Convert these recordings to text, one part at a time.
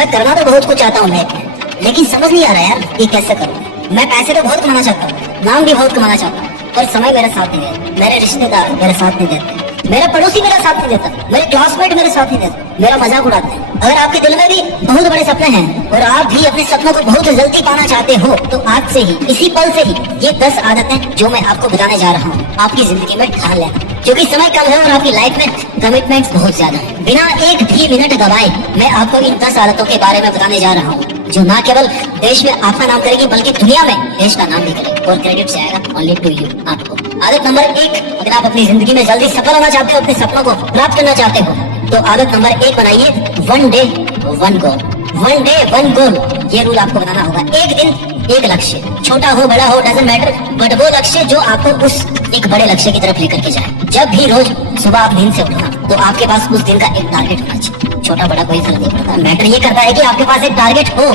मैं करना तो बहुत कुछ चाहता हूँ लाइफ में, लेकिन समझ नहीं आ रहा यार ये कैसे करूँ। मैं पैसे तो बहुत कमाना चाहता हूँ, नाम भी बहुत कमाना चाहता हूँ, पर समय मेरा साथ नहीं देता, मेरे रिश्तेदार मेरे साथ नहीं देते, मेरा पड़ोसी मेरा साथ नहीं देता, मेरे क्लासमेट मेरे साथ नहीं देते, मेरा मजाक उड़ाते हैं। अगर आपके दिल में भी बहुत बड़े सपने हैं और आप भी अपने सपनों को बहुत जल्दी पाना चाहते हो, तो आज से ही, इसी पल से ही ये 10 आदतें जो मैं आपको बताने जा रहा हूँ आपकी जिंदगी में ढाल लेना, क्योंकि समय कम है और आपकी लाइफ में कमिटमेंट्स बहुत ज्यादा है। बिना एक भी मिनट गवाए मैं आपको इन 10 आदतों के बारे में बताने जा रहा हूँ, जो न केवल देश में आपका नाम करेगी बल्कि दुनिया में देश का नाम भी करेगी, और क्रेडिट जाएगा ओनली टू यू, आपको। आदत नंबर 1, अगर आप अपनी जिंदगी में जल्दी सफल होना चाहते हो, अपने सपनों को प्राप्त करना चाहते हो, तो आदत नंबर 1 बनाइए, 1 डे 1 गोल। 1 डे 1 गोल, ये रूल आपको बनाना होगा। एक दिन एक लक्ष्य, छोटा हो बड़ा हो डजंट मैटर, बट वो लक्ष्य जो आपको उस एक बड़े लक्ष्य की तरफ लेकर के जाए। जब भी रोज सुबह आप नींद से उठना, तो आपके पास उस दिन का एक टारगेट होना चाहिए। छोटा बड़ा कोई फर्क नहीं पड़ता, मैटर ये करता है कि आपके पास एक टारगेट हो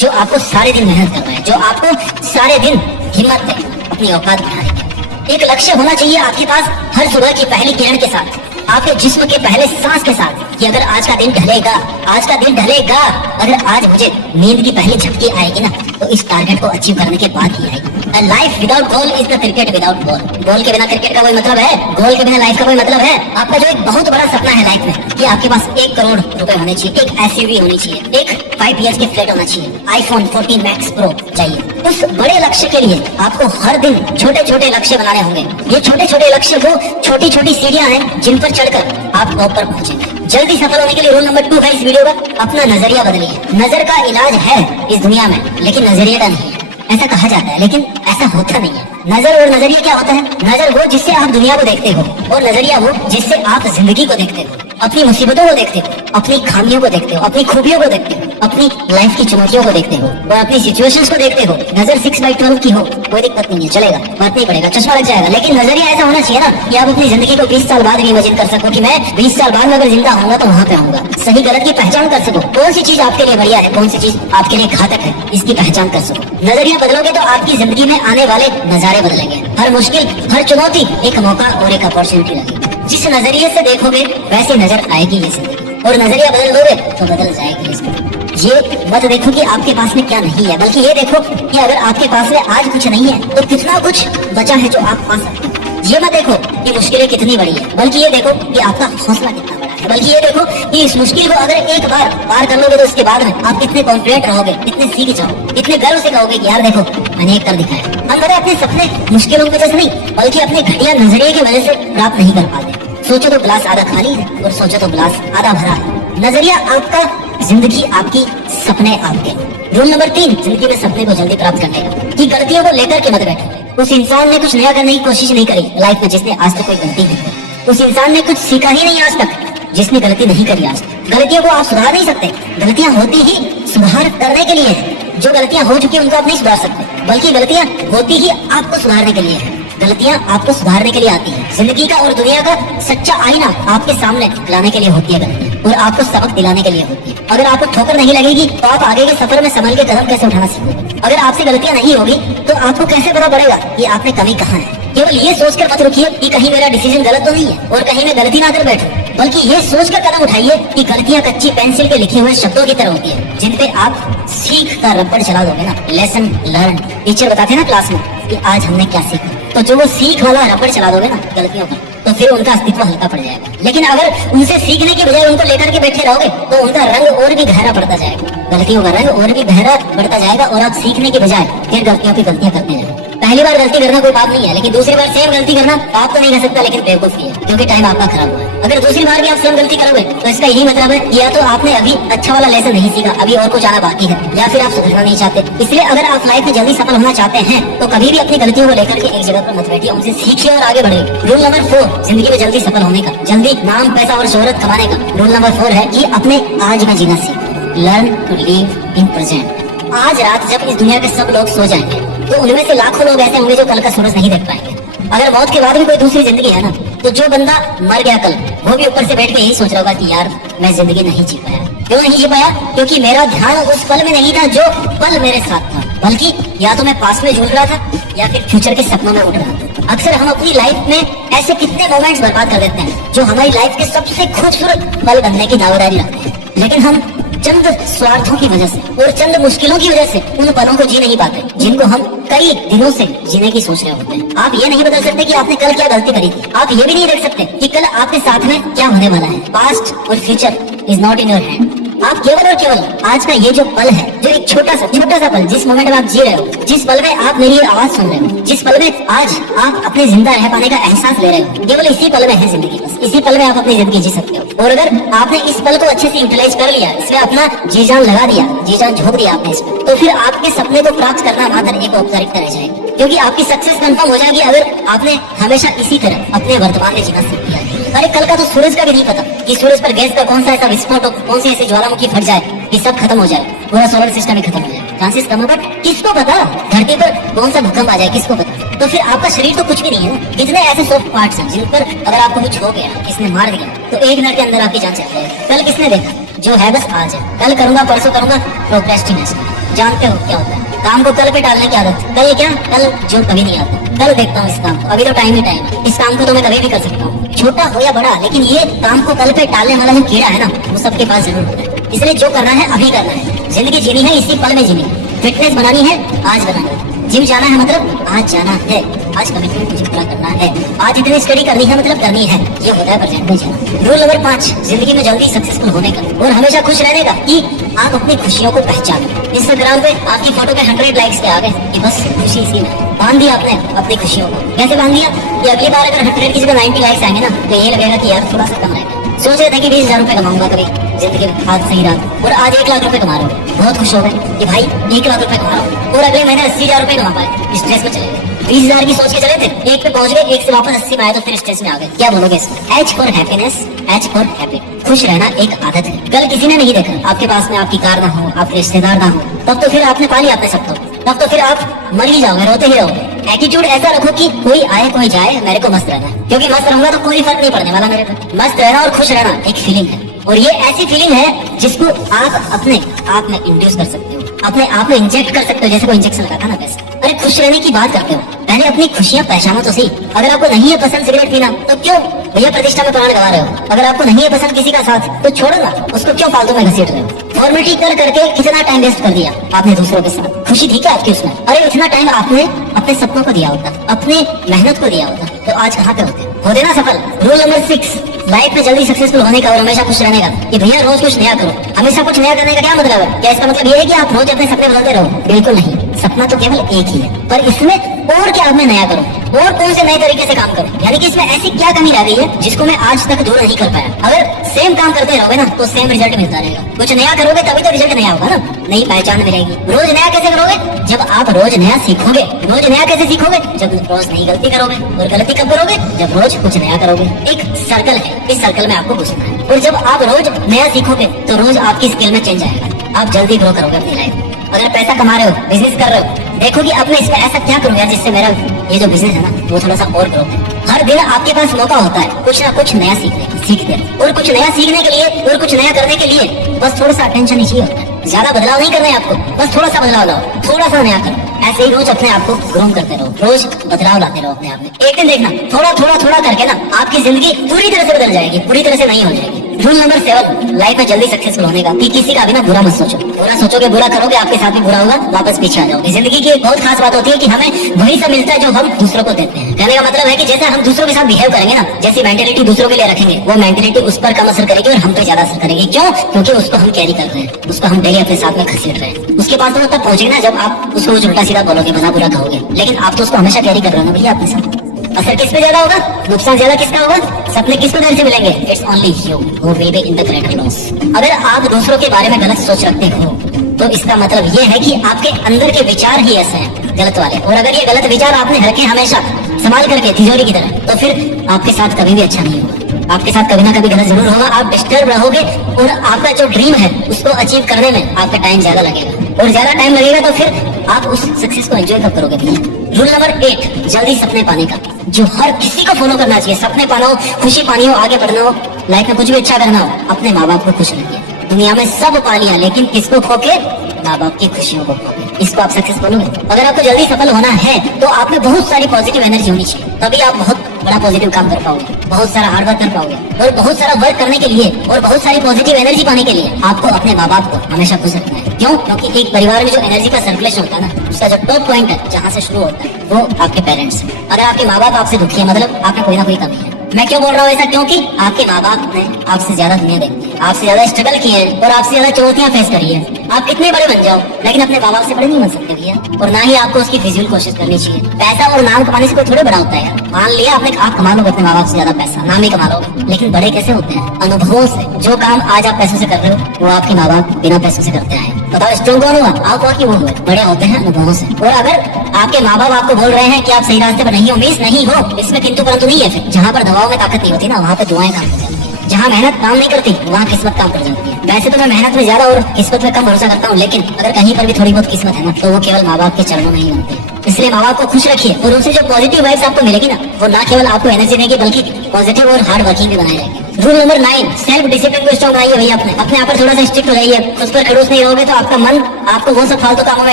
जो आपको सारे दिन मेहनत करना है, जो आपको सारे दिन हिम्मत दे अपनी औकात बढ़ाने की। एक लक्ष्य होना चाहिए आपके पास हर सुबह की पहली किरण के साथ, आपके जिस्म के पहले सांस के साथ, कि अगर आज का दिन ढलेगा, आज का दिन ढलेगा, अगर आज मुझे नींद की पहली झपकी आएगी ना, तो इस टारगेट को अचीव करने के बाद ही आएगी। Life without goal is the cricket without goal. Goal के बिना क्रिकेट का कोई मतलब है? गोल के बिना लाइफ का कोई मतलब है? आपका जो एक बहुत बड़ा सपना है लाइफ में कि आपके पास 1 करोड़ रुपए होने चाहिए, एक एसयूवी होनी चाहिए, एक 5 ईयर्स की फ्लैट होना चाहिए, आईफोन 14 मैक्स प्रो चाहिए, उस बड़े लक्ष्य के लिए आपको हर दिन छोटे छोटे लक्ष्य बनाने होंगे। ये छोटे छोटे लक्ष्य वो छोटी छोटी सीढ़ियां हैं जिन पर चढ़कर आप टॉप पर पहुंचेंगे। जल्दी सफल होने के लिए रूल नंबर 2 है इस वीडियो का, अपना नजरिया बदलिए। नजर का इलाज है इस दुनिया में, लेकिन नजरिया का नहीं है। ऐसा कहा जाता है लेकिन ऐसा होता नहीं है। नजर और नजरिया क्या होता है? नजर वो जिससे आप दुनिया को देखते हो, और नजरिया वो जिससे आप जिंदगी को देखते हो, अपनी मुसीबतों को देखते हो, अपनी खामियों को देखते हो, अपनी खूबियों को देखते हो, अपनी लाइफ की चुनौतियों को देखते हो और अपनी सिचुएशंस को देखते हो। नजर 6/12 की हो कोई दिक्कत नहीं है, चलेगा, फर्क नहीं पड़ेगा, चश्मा लग जाएगा, लेकिन नजरिया ऐसा होना चाहिए ना कि आप अपनी जिंदगी को 20 साल बाद भी इमेजिन कर सको कि मैं 20 साल बाद में अगर जिंदा होऊंगा तो वहाँ पे आऊंगा। सही गलत की पहचान कर सको, कौन सी चीज आपके लिए बढ़िया है, कौन सी चीज आपके लिए घातक है, इसकी पहचान कर सको। नजरिया बदलोगे तो आपकी जिंदगी में आने वाले नजारे बदलेंगे। हर मुश्किल, हर चुनौती एक मौका और एक अपॉर्चुनिटी लगेगी। जिस नजरिए से देखोगे वैसे नजर आएगी ये जिंदगी, और नजरिया बदल लोगे तो बदल जाएगी ये जिंदगी। ये मत देखो कि आपके पास में क्या नहीं है, बल्कि ये देखो कि अगर आपके पास में आज कुछ नहीं है तो कितना कुछ बचा है जो आप पा सकते हैं। ये मत देखो कि मुश्किलें कितनी बड़ी है, बल्कि ये देखो कि आपका हौसला कितना बड़ा है। बल्कि ये देखो कि इस मुश्किल को अगर एक बार पार कर लोगे तो उसके बाद में आप कितने कॉन्फिडेंट रहोगे, कितने सीख जाओगे, कितने गर्व से कहोगे कि यार देखो मैंने एक कर दिखाया। हम बड़े अपने सपने मुश्किलों की वजह से नहीं, बल्कि अपने घटिया नजरिए की वजह से प्राप्त नहीं कर पाते। सोचो तो ग्लास आधा खाली है और सोचो तो ग्लास आधा भरा है। नजरिया आपका, जिंदगी आपकी, सपने आपके। रूल नंबर 3 जिंदगी में सपने को जल्दी प्राप्त करने का, कि गलतियों को लेकर के मत बैठो। उस इंसान ने कुछ नया करने की कोशिश नहीं करी लाइफ में जिसने आज तक कोई गलती नहीं की। उस इंसान ने कुछ सीखा ही नहीं आज तक जिसने गलती नहीं करी आज तक। गलतियों को आप सुधार नहीं सकते, गलतियां होती ही सुधार करने के लिए है। जो गलतियां हो चुकी है उनको आप नहीं सुधार सकते, बल्कि गलतियां होती ही आपको सुधारने के लिए है। गलतियां आपको सुधारने के लिए आती है। जिंदगी का और दुनिया का सच्चा आईना आपके सामने लाने के लिए होती है गलतियां, और आपको सबक दिलाने के लिए होती है। अगर आपको ठोकर नहीं लगेगी तो आप आगे के सफर में संभल के कदम कैसे उठाना सीखोगे। अगर आपसे गलतियां नहीं होगी तो आपको कैसे पता पड़ेगा कि आपने कमी कहाँ है। केवल ये सोचकर मत रुकिए कि कहीं मेरा डिसीजन गलत तो नहीं है और कहीं मैं गलती ना कर बैठूं, बल्कि ये सोचकर कदम उठाइए कि गलतियां कच्ची पेंसिल के लिखे हुए शब्दों की तरह होती है, जिन पे आप सीख का रबड़ चला दोगे ना। लेसन लर्न, टीचर बताते ना क्लास में कि आज हमने क्या सीखा, तो जो वो सीख वाला रबड़ चला दोगे ना गलतियों पर, तो फिर उनका अस्तित्व हल्का पड़ जाएगा। लेकिन अगर उनसे सीखने की बजाय उनको लेकर के बैठे रहोगे तो उनका रंग और भी गहरा बढ़ता जाएगा, गलतियों का रंग और भी गहरा बढ़ता जाएगा, और आप सीखने की बजाय फिर गलतियों की गलतियां करते जाएंगे। पहली बार गलती करना कोई बात नहीं है, लेकिन दूसरी बार सेम गलती करना आप तो नहीं कर सकता, लेकिन बेवकूफी है, क्योंकि टाइम आपका खराब हुआ है। अगर दूसरी बार भी आप सेम गलती करोगे तो इसका यही मतलब है या तो आपने अभी अच्छा वाला लेसन नहीं सीखा, अभी और कुछ आना बाकी है, या फिर आप सुधरना नहीं चाहते। इसलिए अगर आप लाइफ में जल्दी सफल होना चाहते हैं तो कभी भी अपनी गलतियों को लेकर के एक जगह पर मत बैठिए, उनसे सीखिए और आगे बढ़िए। रूल नंबर 4 जिंदगी में जल्दी सफल होने का, जल्दी नाम पैसा और शोहरत कमाने का। रूल नंबर 4 है कि अपने आज में जीना सीखो। Learn to live in present. आज रात जब इस दुनिया के सब लोग सो जाएंगे तो उनमें से लाखों लोग ऐसे होंगे जो कल का सूरज नहीं देख पाएंगे। अगर मौत के बाद भी कोई दूसरी जिंदगी है ना, तो जो बंदा मर गया कल, वो भी ऊपर से बैठ के यही सोच रहा होगा कि यार मैं जिंदगी नहीं जी पाया। क्यों नहीं जी पाया? क्योंकि मेरा ध्यान उस पल में नहीं था जो पल मेरे साथ था, बल्कि या तो मैं पास्ट में झूल रहा था या फिर फ्यूचर के सपनों में उड़ रहा था। अक्सर हम अपनी लाइफ में ऐसे कितने मोमेंट्स बर्बाद कर देते हैं जो हमारी लाइफ के सबसे खूबसूरत पल बनने की दावेदारी रखते हैं, लेकिन हम चंद स्वार्थों की वजह से और चंद मुश्किलों की वजह से उन पलों को जी नहीं पाते जिनको हम कई दिनों से जीने की सोच रहे होते हैं। आप ये नहीं बदल सकते कि आपने कल क्या गलती करी थी। आप ये भी नहीं देख सकते कि कल आपके साथ में क्या होने वाला है। पास्ट और future is not in your hand. आप केवल और केवल आज का ये जो पल है, जो एक छोटा सा पल, जिस मोमेंट में आप जी रहे हो, जिस पल में आप मेरी आवाज सुन रहे हो, जिस पल में आज आप अपने जिंदा रह पाने का एहसास ले रहे हो, केवल इसी पल में है जिंदगी। बस इसी पल में आप अपनी जिंदगी जी सकते हो। और अगर आपने इस पल को अच्छे से यूटिलाइज कर लिया, इसमें अपना जी जान लगा दिया, जी जान झोंक दिया आपने इसमें, तो फिर आपके सपने को प्राप्त करना मात्र एक औपचारिकता रह जाएगी। क्योंकि आपकी सक्सेस कंफर्म हो जाएगी अगर आपने हमेशा इसी तरह अपने वर्तमान में जीना सीख लिया। अरे कल का तो सूरज का भी नहीं पता कि सूरज पर गैस का कौन सा ऐसा विस्फोट हो, कौन सी ऐसी ज्वालामुखी फट जाए कि सब खत्म हो जाए, पूरा सोलर सिस्टम ही खत्म हो जाए। चांसेस कम है, बट किसको पता धरती पर कौन सा भूकंप आ जाए, किसको पता। तो फिर आपका शरीर तो कुछ भी नहीं है। कितने ऐसे सॉफ्ट पार्ट्स हैं जिन पर अगर आपको कुछ हो गया, किसने मार दिया, तो एक मिनट के अंदर आपकी जान चली जाएगी। कल किसने देखा, जो है बस आज है। कल करूंगा, परसों करूंगा, प्रोक्रेस्टिनेशन। जानते हो क्या होता है? काम को कल पे डालने की आदत। कल क्या, कल जो कभी नहीं आता। कल देखता हूँ इस काम को, अभी तो टाइम ही टाइम है। इस काम को तो मैं कभी भी कर सकता हूँ, छोटा हो या बड़ा, लेकिन ये काम को कल पे डालने वाला जो कीड़ा है ना, वो सबके पास जरूर होता है। इसलिए जो करना है अभी करना है। जिंदगी जीनी है इसी पल में जीनी है। फिटनेस बनानी है आज बनानी है। जिम जाना है मतलब आज जाना है। आज कमिटमेंट मुझे पूरा करना है। आज इतनी स्टडी करनी है मतलब करनी है। ये होता है प्रेजेंट में जीना। रूल नंबर 5 जिंदगी में जल्दी सक्सेसफुल होने का और हमेशा खुश रहने का, कि आप अपनी खुशियों को पहचानें। इंस्टाग्राम पे आपकी फोटो पे 100 लाइक्स पे आ गए कि बस खुशी इसी में। बांध दिया आपने अपनी खुशियों को। कैसे बांध दिया कि अगली बार अगर 100 की जगह 90 लाइक्स आएंगे ना, तो ये लगेगा कि यार थोड़ा सा कम रहेगा। सोच रहे थे कि 20,000 रुपए कमाऊंगा कभी जिंदगी में, आज सही रात, और आज 1 लाख रुपए कमा रहे हो, बहुत खुश हो गए कि भाई 1 लाख रुपए कमा रहा हूँ। और अगले महीने 80,000 रुपए कमा पाए, स्ट्रेस में चले गए। 20,000 की सोच के चले थे, 1 पे पहुंच गए, 1 से वापस 80 में आए तो फिर स्ट्रेस में आ गए। क्या बोलोगे इसमें? H for happiness, H for happy. खुश रहना एक आदत है। कल किसी ने नहीं देखा, आपके पास में आपकी कार ना हो, आपके रिश्तेदार ना हो, तब तो फिर आपने पा लिया अपने सब। तब तो फिर आप मर ही जाओगे, रोते ही रहोगे। एटीट्यूड ऐसा रखो कि कोई आए कोई जाए, मेरे को मस्त रहना है। क्योंकि मस्त रहूंगा तो कोई फर्क नहीं पड़ने वाला मेरे पर। मस्त रहना और खुश रहना एक फीलिंग है, और ये ऐसी फीलिंग है जिसको आप अपने आप में इंड्यूस कर सकते हो, अपने आप में इंजेक्ट कर सकते हो, जैसे कोई इंजेक्शन लगाता ना वैसे। अरे खुश रहने की बात करते हो, पहले अपनी खुशियां पहचानो तो सही। अगर आपको नहीं है पसंद सिगरेट पीना, तो क्यों भैया प्रतिष्ठा में प्राण गवा रहे हो? अगर आपको नहीं है पसंद किसी का साथ, तो छोड़ो ना, उसको क्यों फालतू में घसीट रहे हो? फॉर्मेलिटी कर करके कितना टाइम वेस्ट कर दिया आपने दूसरों के साथ। खुशी थी क्या आपकी उसमें? अरे इतना टाइम आपने अपने सपनों को दिया होता, अपने मेहनत को दिया होता, तो आज कहाँ पे होते ना सफल। रूल नंबर 6 लाइफ में जल्दी सक्सेसफुल होने का और हमेशा खुश रहने का, कि भैया रोज कुछ नया करो। हमेशा कुछ नया करने का क्या मतलब है? क्या इसका मतलब ये है कि आप रोज अपने सपने बदलते रहो? बिल्कुल नहीं। सपना तो केवल एक ही है, पर इसमें और क्या मैं नया करूं, और कौन से नए तरीके से काम करूं। यानी कि इसमें ऐसी क्या कमी रह गई है जिसको मैं आज तक दूर नहीं कर पाया। अगर सेम काम करते रहोगे ना, तो सेम रिजल्ट मिलता रहेगा। कुछ नया करोगे तभी तो रिजल्ट नया होगा ना, नई पहचान मिलेगी। रोज नया कैसे करोगे? जब आप रोज नया सीखोगे। रोज नया कैसे सीखोगे? जब रोज नई गलती करोगे। और गलती कब करोगे? जब रोज कुछ नया करोगे। एक सर्कल है, इस सर्कल में आपको घुसना है। और जब आप रोज नया सीखोगे तो रोज आपकी स्किल में चेंज आएगा, आप जल्दी ग्रो करोगे अपनी लाइफ में। अगर पैसा कमा रहे हो, बिजनेस कर रहे हो, देखो कि अब मैं इसमें ऐसा क्या करूँ यार जिससे मेरा ये जो बिजनेस है ना वो थोड़ा सा और ग्रो करे। हर दिन आपके पास मौका होता है कुछ ना कुछ नया सीखने का, सीखते रहो। और कुछ नया सीखने के लिए और कुछ नया करने के लिए बस थोड़ा सा अटेंशन ही चाहिए होता है। ज्यादा बदलाव नहीं करना है आपको, बस थोड़ा सा बदलाव लाओ, थोड़ा सा नया करो। ऐसे ही रोज अपने आप को ग्रोम करते रहो, रोज बदलाव लाते रहो अपने आप में। एक दिन देखना थोड़ा थोड़ा थोड़ा करके ना आपकी जिंदगी पूरी तरह से बदल जाएगी, पूरी तरह से नहीं हो जाएगी। रूल नंबर 7 लाइफ में जल्दी सक्सेसफुल होने का, कि किसी का भी ना बुरा मत सोचो। बुरा सोचोगे, बुरा करोगे, आपके साथ भी बुरा होगा, वापस पीछे आ जाओगे। जिंदगी की एक बहुत खास बात होती है कि हमें वही सब मिलता है जो हम दूसरों को देते हैं। कहने का मतलब है कि जैसे हम दूसरों के साथ बिहेव करेंगे ना, जैसी मेंटेलिटी दूसरों के लिए रखेंगे, वो मेंटेलिटी उस पर कम असर करेगी और हम पे ज्यादा असर करेगी। क्यों? क्योंकि उसको हम कैरी कर रहे हैं, उसको हम डेली अपने साथ में घसीट रहे हैं। उसके पास तो तब पहुंचेगा ना जब आप उसको उल्टा सीधा बोलोगे, भला बुरा कहोगे, लेकिन आप तो उसको हमेशा कैरी कर रहे हो ना भैया अपने साथ। असर किस पे ज्यादा होगा? नुकसान ज्यादा किसका होगा? सपने किसको देर से मिलेंगे? It's only you who will be in the greater loss. अगर आप दूसरों के बारे में गलत सोच रखते हो तो इसका मतलब ये है कि आपके अंदर के विचार ही ऐसे हैं गलत वाले। और अगर ये गलत विचार आपने रखे हमेशा संभाल करके तिजोरी की तरह, तो फिर आपके साथ कभी भी अच्छा नहीं होगा। आपके साथ कभी ना कभी गलत जरूर होगा, आप डिस्टर्ब रहोगे और आपका जो ड्रीम है उसको अचीव करने में आपका टाइम ज्यादा लगेगा। और ज्यादा टाइम लगेगा तो फिर आप उस सक्सेस को एंजॉय कब करोगे भैया? रूल नंबर 8 जल्दी सपने पाने का, जो हर किसी को फॉलो करना चाहिए। सपने पाना हो, खुशी पानी हो, आगे बढ़ना हो, लाइफ में कुछ भी अच्छा करना हो, अपने माँ बाप को खुश रखिए। दुनिया में सब पा लिया, लेकिन किसको खोके? माँ बाप की खुशियों को खोके। इसको आप सक्सेस बोलोगे। अगर आपको जल्दी सफल होना है तो आप में बहुत सारी पॉजिटिव एनर्जी होनी चाहिए, तभी आप बहुत बड़ा पॉजिटिव काम कर पाओगे, बहुत सारा हार्ड वर्क कर पाओगे। और बहुत सारा वर्क करने के लिए और बहुत सारी पॉजिटिव एनर्जी पाने के लिए आपको अपने माँ बाप को हमेशा खुश रखना है। क्यों? क्योंकि एक परिवार में जो एनर्जी का सर्कुलेशन होता है ना, उसका जो टॉप पॉइंट है जहाँ से शुरू होता है वो आपके पेरेंट्स है। अगर आपके माँ बाप आपसे दुखी है मतलब आपका कोई ना कोई कमी है। मैं क्यों बोल रहा हूँ ऐसा? क्योंकि आपके माँ बाप ने आपसे ज्यादा दुनिया देखी है, आपसे ज्यादा स्ट्रगल किए हैं और आपसे ज्यादा चुनौतियां फेस करी है। आप कितने बड़े बन जाओ लेकिन अपने माँ बाप से बड़े नहीं बन सकते भैया, और ना ही आपको उसकी फिजूल कोशिश करनी चाहिए। पैसा और नाम कमाने से कोई थोड़े बड़ा होता है यार। मान लिया आप कमा लोगे अपने माँ बाप से ज्यादा पैसा, नाम ही कमा लोगे, लेकिन बड़े कैसे होते हैं? अनुभवों से। जो काम आज आप पैसों से कर रहे हो वो आपके माँ बाप बिना पैसों से करते आए। बताओ स्ट्रॉन्ग कौन हुआ? आप और की वो हुए? बड़े होते हैं अनुभवों से। और अगर आपके माँ बाप आपको बोल रहे हैं कि आप सही रास्ते पर नहीं हो, मीन्स नहीं हो, इसमें किंतु परंतु नहीं है। फिर जहाँ पर दवाओं में ताकत नहीं होती ना वहाँ पे दुआएं काम कर जाती है। जहाँ मेहनत काम नहीं करती वहाँ किस्मत काम कर जाती है। वैसे तो मैं मेहनत में ज्यादा और किस्मत में कम भरोसा करता हूँ, लेकिन अगर कहीं पर भी थोड़ी बहुत किस्मत है ना तो वो केवल माँ बाप के चरणों में ही बनती है। इसलिए माँ बाप को खुश रखिए और उनसे जो पॉजिटिव वाइब्स आपको मिलेगी ना वो ना केवल आपको एनर्जी देगी बल्कि पॉजिटिव और हार्ड वर्किंग भी बनाए रहेगी। रूल नंबर 9, सेल्फ डिसिप्लिन को स्ट्रॉन्ग बनाइए भैया। अपने आप पर थोड़ा सा स्ट्रिक्ट हो जाइए। खुद पर खड़ूस नहीं रहोगे तो आपका मन आपको वो सब फालतू कामों में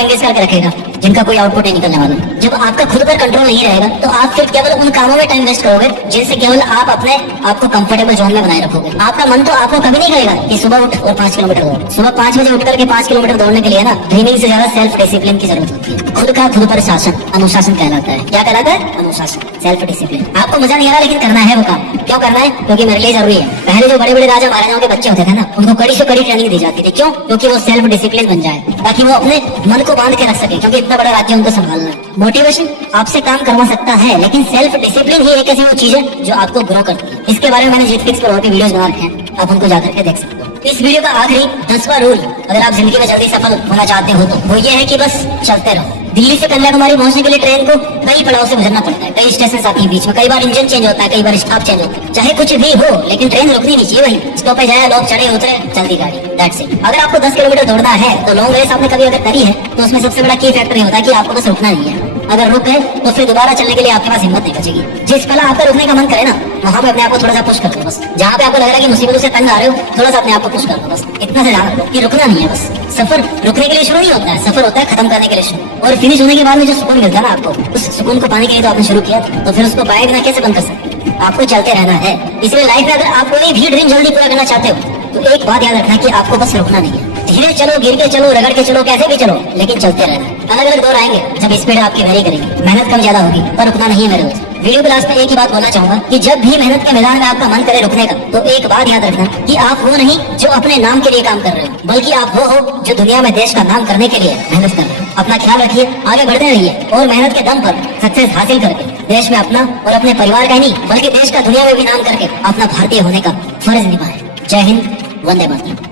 एंगेज करके रखेगा जिनका कोई आउटपुट नहीं निकलने वाला। जब आपका खुद पर कंट्रोल नहीं रहेगा तो आप फिर केवल उन कामों में टाइम वेस्ट करोगे जिनसे केवल आप अपने आपको कंफर्टेबल जोन में बनाए रखोगे। आपका मन तो आपको कभी नहीं कहेगा कि सुबह उठ और 5 किलोमीटर दौड़। सुबह 5 बजे उठ करके 5 किलोमीटर दौड़ने के लिए ना ड्रीमिंग से ज्यादा सेल्फ डिसिप्लिन की जरूरत होती है। खुद का खुद पर शासन, अनुशासन कहलाता है। क्या कहलाता है? अनुशासन, सेल्फ डिसिप्लिन। आपको मजा नहीं आ रहा लेकिन करना है वो काम। क्यों करना है? क्योंकि मेरे लिए जरूरी है। पहले जो बड़े बड़े राजा महाराजाओं के बच्चे होते थे ना उनको कड़ी से कड़ी ट्रेनिंग दी जाती थी। क्यों? क्योंकि वो सेल्फ डिसिप्लिन बन जाए, ताकि वो अपने मन को बांध के रख सके, क्योंकि इतना बड़ा राज्य उनको संभालना है। मोटिवेशन आपसे काम करवा सकता है लेकिन सेल्फ डिसिप्लिन ही एक ऐसी वो चीज है जो आपको ग्रो करती है। इसके बारे में मैंने जीत फिक्स पर वीडियोस बना रखे हैं, आप उनको जाकर के देख सकते हो। इस वीडियो का आखिरी 10वां रूल अगर आप जिंदगी में जल्दी सफल होना चाहते हो तो वो ये है कि बस चलते रहो। दिल्ली से कन्याकुमारी पहुंचने के लिए ट्रेन को कई पड़ाव से गुजरना पड़ता है, कई स्टेशन आती है बीच में, कई बार इंजन चेंज होता है, कई बार स्टॉप चेंज होता है। चाहे कुछ भी हो लेकिन ट्रेन रुकनी नहीं चाहिए। वही स्टॉपेज आया, लोग चढ़े उतरे, चलती गाड़ी, दैट्स इट। अगर आपको 10 किलोमीटर दौड़ना है तो लॉन्ग रेस आपने कभी अगर करी है तो उसमें सबसे बड़ा की फैक्टर ये होता है कि आपको बस रुकना नहीं है। अगर रुक गए तो फिर दोबारा चलने के लिए आपके पास हिम्मत नहीं बचेगी। जिस पल आपका रुकने का मन करे ना वहाँ पे अपने आप को थोड़ा सा पुश कर दो। बस जहाँ पे आपको लग रहा है कि मुसीबतों से तंग आ रहे हो थोड़ा सा अपने आप को पुश कर दो। बस इतना से ध्यान रखो कि रुकना नहीं है। बस सफर रुकने के लिए शुरू नहीं होता है, सफर होता है खत्म करने के लिए शुरू। और फिनिश होने के बाद में जो सुकून मिलता है ना आपको, उस सुकून को पाने के लिए तो आपने शुरू किया तो फिर उसको पाए बिना कैसे बंद कर सकते? आपको चलते रहना है। इसलिए लाइफ में अगर आप कोई भी ड्रीम जल्दी पूरा करना चाहते हो तो एक बात याद रखना कि आपको बस रुकना नहीं है। धीरे चलो, गिर के चलो, रगड़ के चलो, कैसे भी चलो, लेकिन चलते रहना। अलग अलग दौर आएंगे जब स्पीड आपकी वेरी करेगी, मेहनत कम ज्यादा होगी, पर रुकना नहीं है मेरे दोस्त। वीडियो के लास्ट में एक ही बात बोलना चाहूंगा कि जब भी मेहनत के मैदान में आपका मन करे रुकने का तो एक बात याद रखना कि आप वो नहीं जो अपने नाम के लिए काम कर रहे हो, बल्कि आप वो हो जो दुनिया में देश का नाम करने के लिए मेहनत कर रहे हो। अपना ख्याल रखिए, आगे बढ़ते रहिए और मेहनत के दम पर सक्सेस हासिल करके देश में अपना और अपने परिवार का ही नहीं बल्कि देश का दुनिया में भी नाम करके अपना भारतीय होने का फर्ज निभाएं। जय हिंद, वंदे मातरम।